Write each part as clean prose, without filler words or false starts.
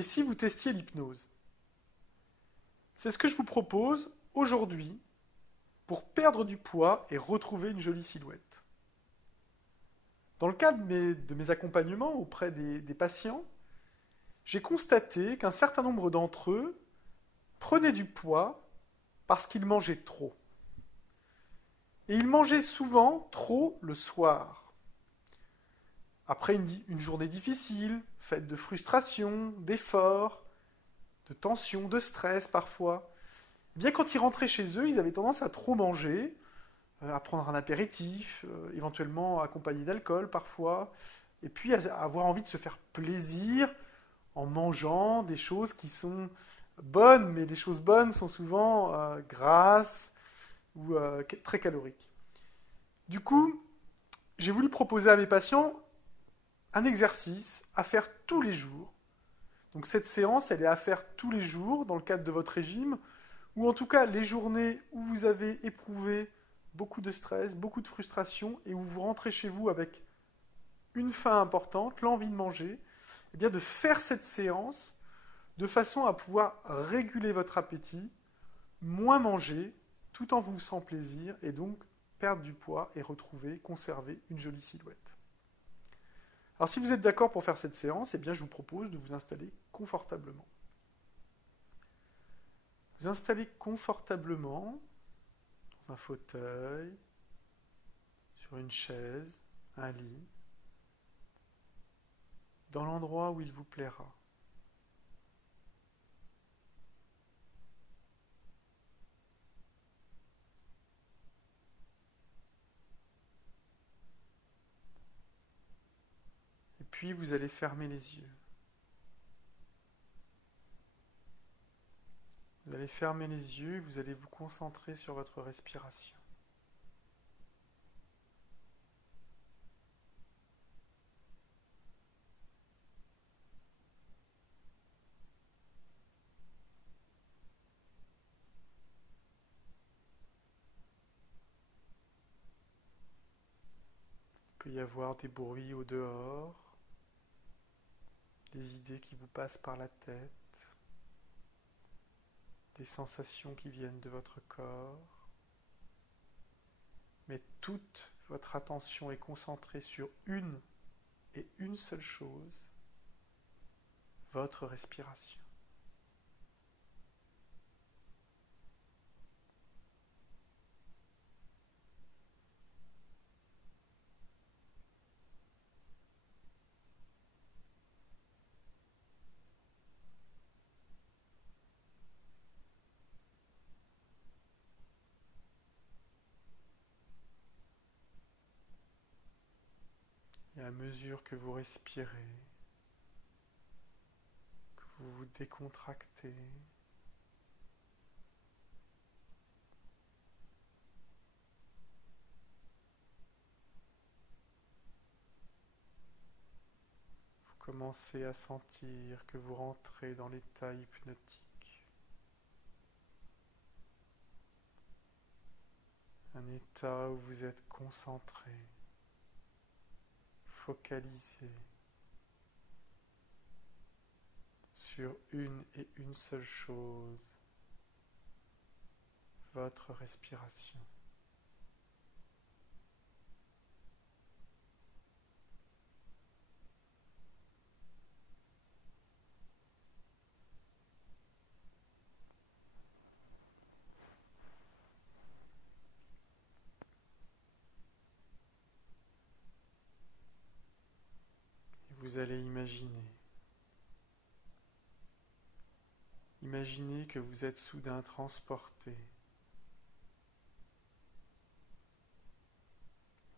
Et si vous testiez l'hypnose? C'est ce que je vous propose aujourd'hui pour perdre du poids et retrouver une jolie silhouette. Dans le cadre de mes accompagnements auprès des patients, j'ai constaté qu'un certain nombre d'entre eux prenaient du poids parce qu'ils mangeaient trop. Et ils mangeaient souvent trop le soir. Après une journée difficile, faite de frustration, d'efforts, de tension, de stress parfois, eh bien quand ils rentraient chez eux, ils avaient tendance à trop manger, à prendre un apéritif, éventuellement accompagné d'alcool parfois, et puis à avoir envie de se faire plaisir en mangeant des choses qui sont bonnes, mais les choses bonnes sont souvent grasses ou très caloriques. Du coup, j'ai voulu proposer à mes patients un exercice à faire tous les jours. Donc cette séance, elle est à faire tous les jours dans le cadre de votre régime, ou en tout cas les journées où vous avez éprouvé beaucoup de stress, beaucoup de frustration, et où vous rentrez chez vous avec une faim importante, l'envie de manger, eh bien de faire cette séance de façon à pouvoir réguler votre appétit, moins manger, tout en vous faisant plaisir, et donc perdre du poids et retrouver, conserver une jolie silhouette. Alors si vous êtes d'accord pour faire cette séance, eh bien je vous propose de vous installer confortablement. Vous installez confortablement dans un fauteuil, sur une chaise, un lit, dans l'endroit où il vous plaira. Et puis vous allez fermer les yeux. Vous allez fermer les yeux et vous allez vous concentrer sur votre respiration. Il peut y avoir des bruits au dehors, des idées qui vous passent par la tête, des sensations qui viennent de votre corps, mais toute votre attention est concentrée sur une et une seule chose, votre respiration. Et à mesure que vous respirez, que vous vous décontractez, vous commencez à sentir que vous rentrez dans l'état hypnotique. Un état où vous êtes concentré, focalisé sur une et une seule chose, votre respiration. Et vous allez imaginer. Imaginez que vous êtes soudain transporté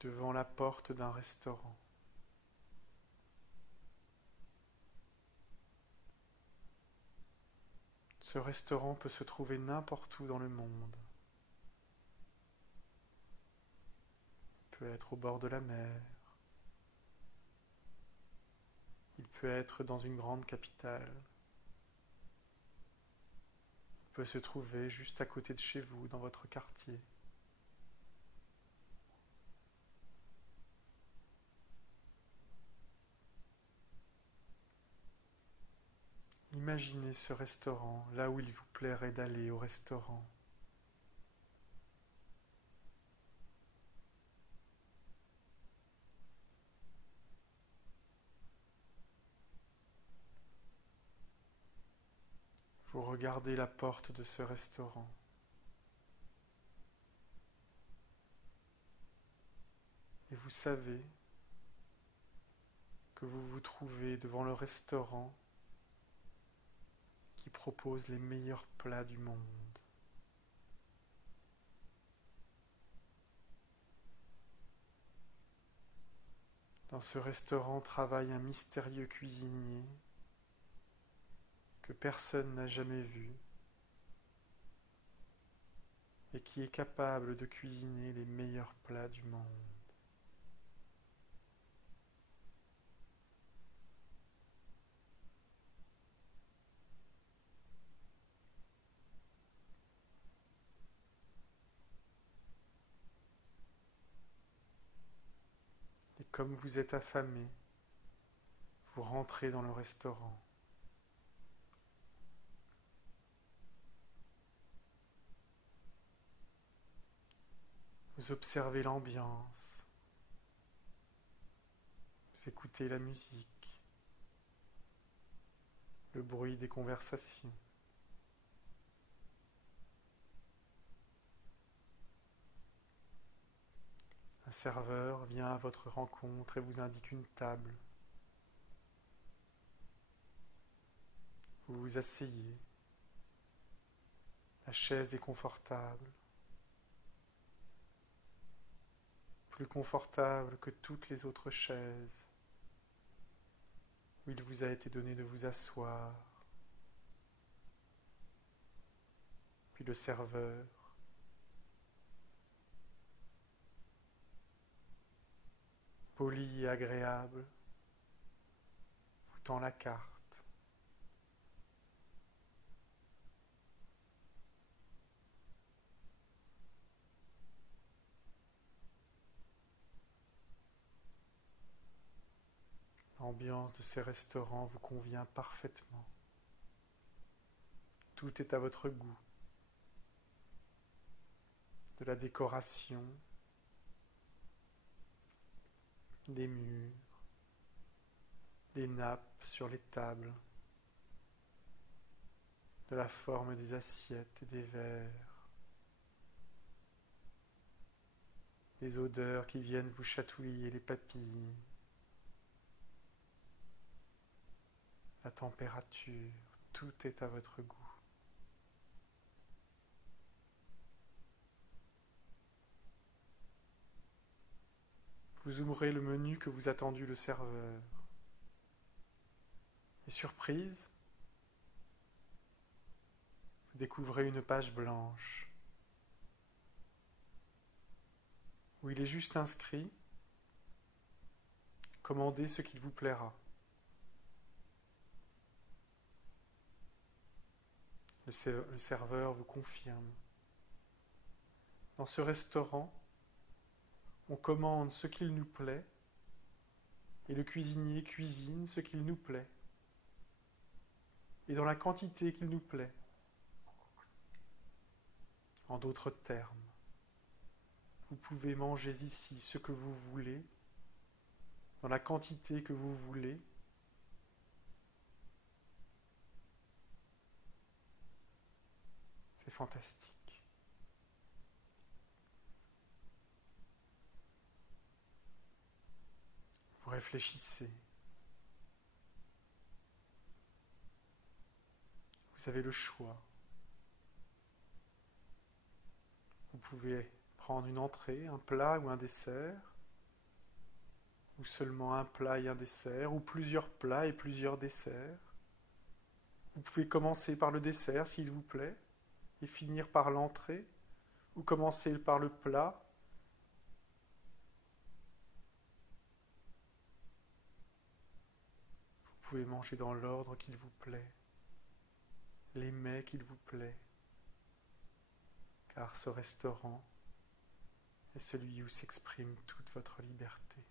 devant la porte d'un restaurant. Ce restaurant peut se trouver n'importe où dans le monde. Il peut être au bord de la mer. Il peut être dans une grande capitale. Il peut se trouver juste à côté de chez vous, dans votre quartier. Imaginez ce restaurant, là où il vous plairait d'aller au restaurant. Vous regardez la porte de ce restaurant. Et vous savez que vous vous trouvez devant le restaurant qui propose les meilleurs plats du monde. Dans ce restaurant travaille un mystérieux cuisinier que personne n'a jamais vu et qui est capable de cuisiner les meilleurs plats du monde. Et comme vous êtes affamé, vous rentrez dans le restaurant. Vous observez l'ambiance, vous écoutez la musique, le bruit des conversations. Un serveur vient à votre rencontre et vous indique une table. Vous vous asseyez. La chaise est confortable. Plus confortable que toutes les autres chaises où il vous a été donné de vous asseoir. Puis le serveur poli et agréable, vous tend la carte. L'ambiance de ces restaurants vous convient parfaitement. Tout est à votre goût. De la décoration, des murs, des nappes sur les tables, de la forme des assiettes et des verres, des odeurs qui viennent vous chatouiller les papilles, la température, tout est à votre goût. Vous ouvrez le menu que vous a tendu le serveur. Et surprise, vous découvrez une page blanche où il est juste inscrit « Commandez ce qu'il vous plaira ». Le serveur vous confirme. Dans ce restaurant, on commande ce qu'il nous plaît et le cuisinier cuisine ce qu'il nous plaît et dans la quantité qu'il nous plaît. En d'autres termes, vous pouvez manger ici ce que vous voulez, dans la quantité que vous voulez, c'est fantastique. Vous réfléchissez. Vous avez le choix. Vous pouvez prendre une entrée, un plat ou un dessert, ou seulement un plat et un dessert, ou plusieurs plats et plusieurs desserts. Vous pouvez commencer par le dessert s'il vous plaît, et finir par l'entrée, ou commencer par le plat, vous pouvez manger dans l'ordre qu'il vous plaît, les mets qu'il vous plaît, car ce restaurant est celui où s'exprime toute votre liberté.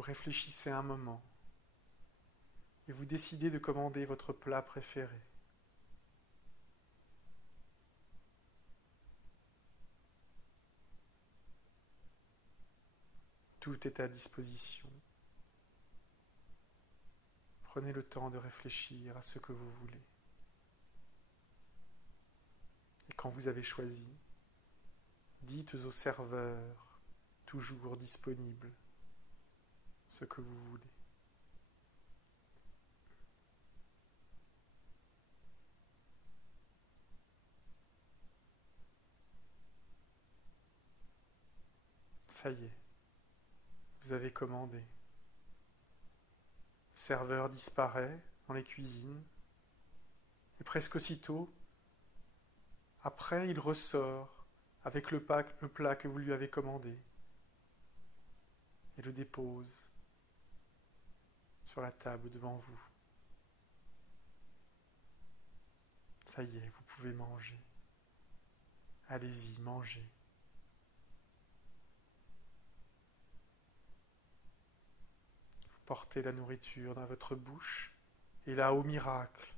Vous réfléchissez un moment et vous décidez de commander votre plat préféré. Tout est à disposition. Prenez le temps de réfléchir à ce que vous voulez. Et quand vous avez choisi, dites au serveur, toujours disponible, ce que vous voulez. Ça y est, vous avez commandé. Le serveur disparaît dans les cuisines et presque aussitôt, après, il ressort avec le plat que vous lui avez commandé et le dépose sur la table devant vous. Ça y est, vous pouvez manger. Allez-y, mangez. Vous portez la nourriture dans votre bouche et là, au miracle,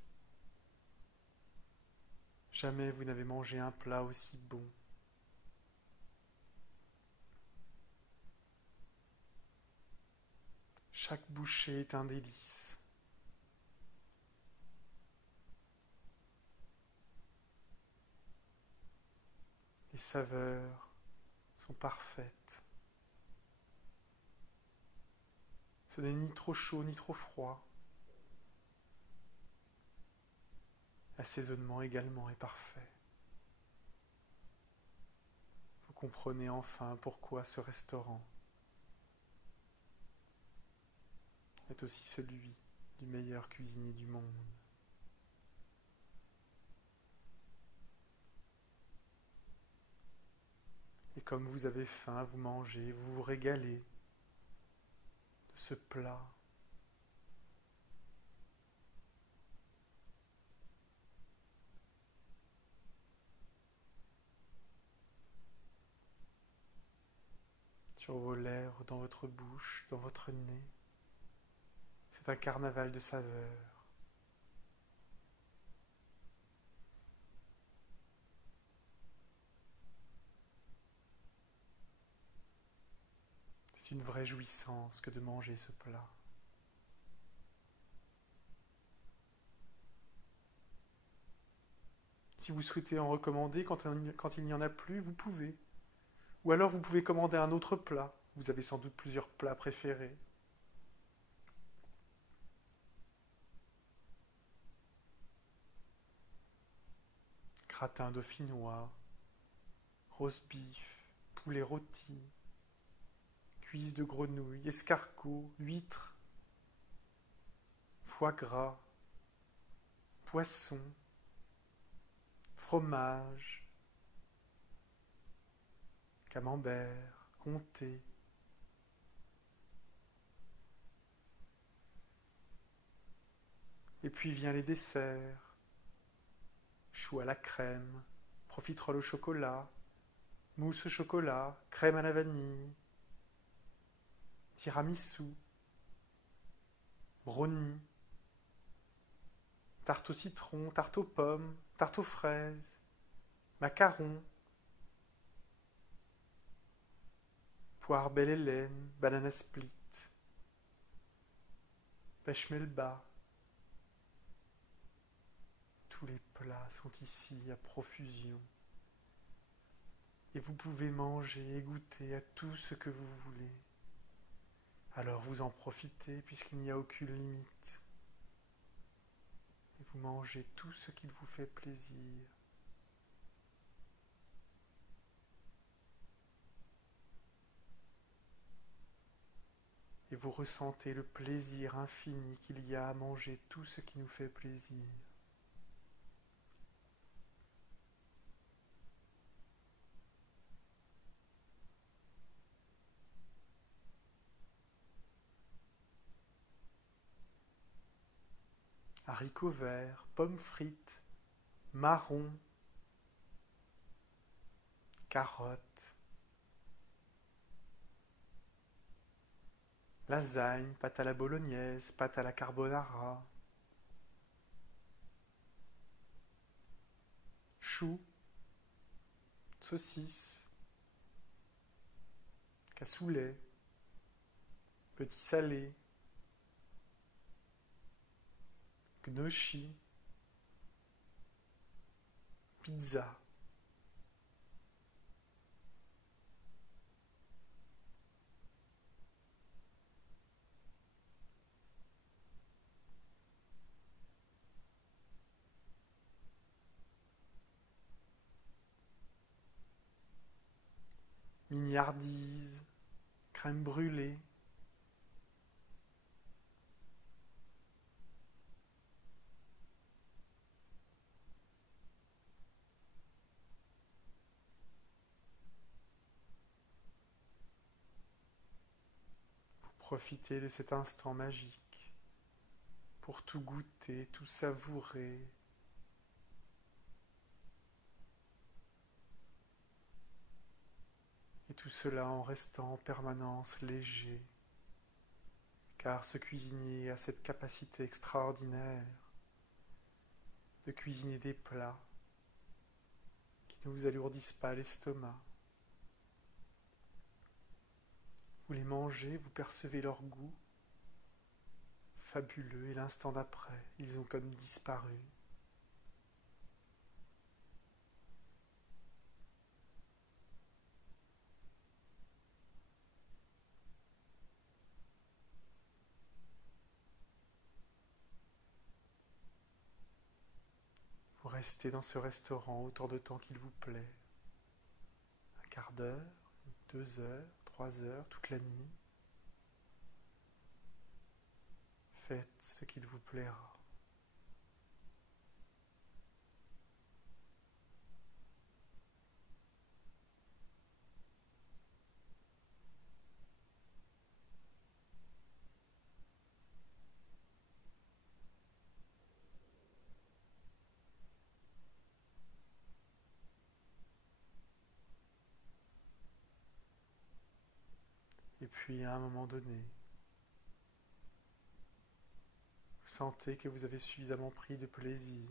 jamais vous n'avez mangé un plat aussi bon. Chaque bouchée est un délice. Les saveurs sont parfaites. Ce n'est ni trop chaud ni trop froid. L'assaisonnement également est parfait. Vous comprenez enfin pourquoi ce restaurant est aussi celui du meilleur cuisinier du monde. Et comme vous avez faim, vous mangez, vous vous régalez de ce plat. Sur vos lèvres, dans votre bouche, dans votre nez, c'est un carnaval de saveurs. C'est une vraie jouissance que de manger ce plat. Si vous souhaitez en recommander quand il n'y en a plus, vous pouvez. Ou alors vous pouvez commander un autre plat. Vous avez sans doute plusieurs plats préférés. Gratin dauphinois, roast beef, poulet rôti, cuisses de grenouille, escargot, huîtres, foie gras, poisson, fromage, camembert, comté. Et puis vient les desserts, choux à la crème, profiterole au chocolat, mousse au chocolat, crème à la vanille, tiramisu, brownie, tarte au citron, tarte aux pommes, tarte aux fraises, macarons, poire belle Hélène, banana split, pêche melba. Tous les plats sont ici à profusion. Et vous pouvez manger et goûter à tout ce que vous voulez. Alors vous en profitez puisqu'il n'y a aucune limite. Et vous mangez tout ce qui vous fait plaisir. Et vous ressentez le plaisir infini qu'il y a à manger tout ce qui nous fait plaisir. Haricots verts, pommes frites, marrons, carottes, lasagne, pâte à la bolognaise, pâte à la carbonara, choux, saucisses, cassoulet, petit salé, gnocchi, pizza. Mignardise, crème brûlée, profitez de cet instant magique pour tout goûter, tout savourer. Et tout cela en restant en permanence léger, car ce cuisinier a cette capacité extraordinaire de cuisiner des plats qui ne vous alourdissent pas l'estomac. Vous les mangez, vous percevez leur goût fabuleux et l'instant d'après, ils ont comme disparu. Vous restez dans ce restaurant autant de temps qu'il vous plaît. Un quart d'heure, 2 heures, 3 heures, toute la nuit. Faites ce qu'il vous plaira. Et puis à un moment donné, vous sentez que vous avez suffisamment pris de plaisir.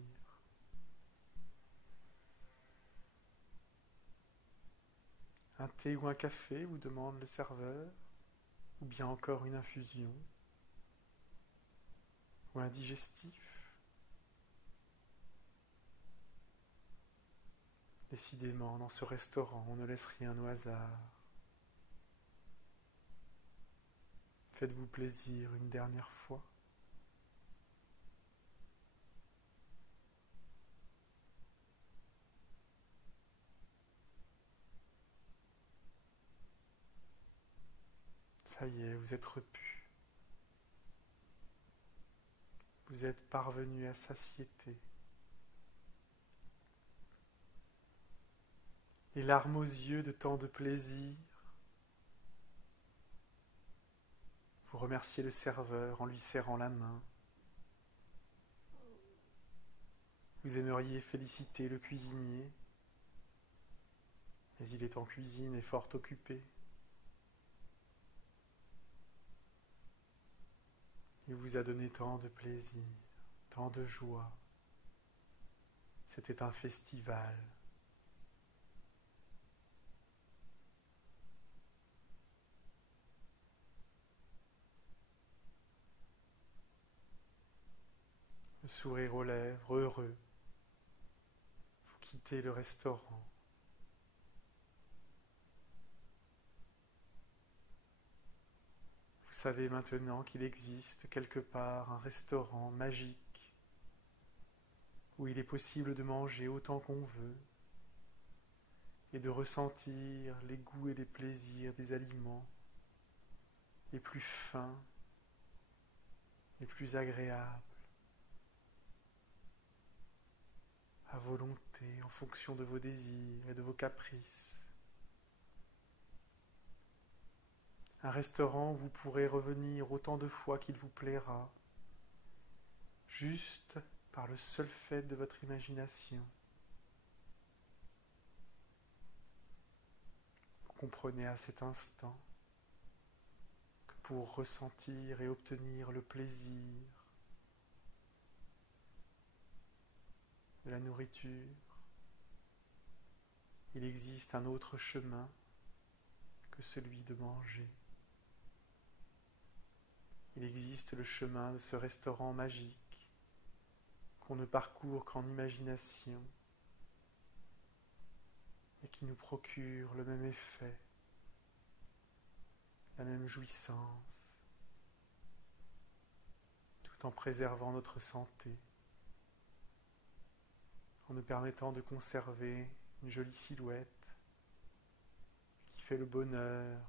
Un thé ou un café, vous demande le serveur, ou bien encore une infusion, ou un digestif. Décidément, dans ce restaurant, on ne laisse rien au hasard. Faites-vous plaisir une dernière fois. Ça y est, vous êtes repu. Vous êtes parvenu à satiété. Les larmes aux yeux de tant de plaisir. Vous remerciez le serveur en lui serrant la main. Vous aimeriez féliciter le cuisinier, mais il est en cuisine et fort occupé. Il vous a donné tant de plaisir, tant de joie. C'était un festival. Le sourire aux lèvres, heureux. Vous quittez le restaurant. Vous savez maintenant qu'il existe quelque part un restaurant magique où il est possible de manger autant qu'on veut et de ressentir les goûts et les plaisirs des aliments les plus fins, les plus agréables, à volonté en fonction de vos désirs et de vos caprices. Un restaurant où vous pourrez revenir autant de fois qu'il vous plaira, juste par le seul fait de votre imagination. Vous comprenez à cet instant que pour ressentir et obtenir le plaisir de la nourriture, il existe un autre chemin que celui de manger. Il existe le chemin de ce restaurant magique qu'on ne parcourt qu'en imagination et qui nous procure le même effet, la même jouissance, tout en préservant notre santé, en nous permettant de conserver une jolie silhouette qui fait le bonheur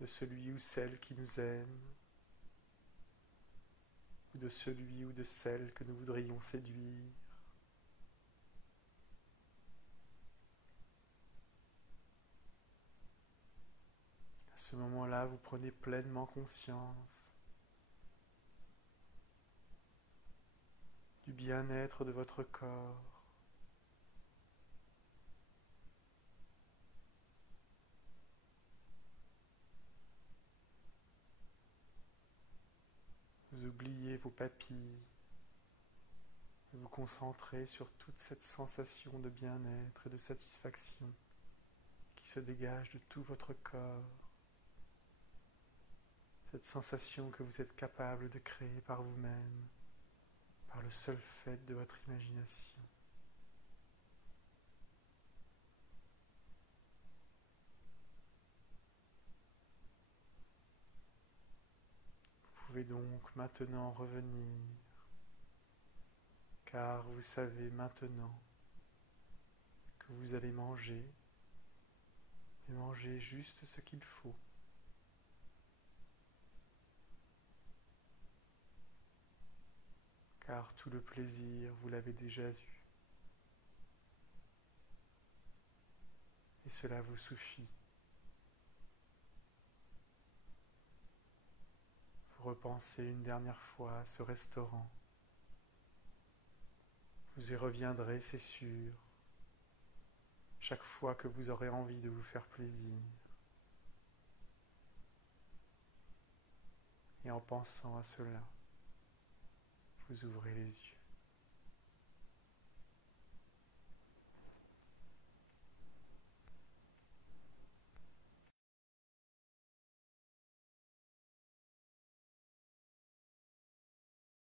de celui ou celle qui nous aime, ou de celui ou de celle que nous voudrions séduire. À ce moment-là, vous prenez pleinement conscience du bien-être de votre corps. Vous oubliez vos papilles, vous vous concentrez sur toute cette sensation de bien-être et de satisfaction qui se dégage de tout votre corps. Cette sensation que vous êtes capable de créer par vous-même, par le seul fait de votre imagination. Vous pouvez donc maintenant revenir, car vous savez maintenant que vous allez manger, et manger juste ce qu'il faut. Car tout le plaisir, vous l'avez déjà eu. Et cela vous suffit. Vous repensez une dernière fois à ce restaurant. Vous y reviendrez, c'est sûr, chaque fois que vous aurez envie de vous faire plaisir. Et en pensant à cela, vous ouvrez les yeux.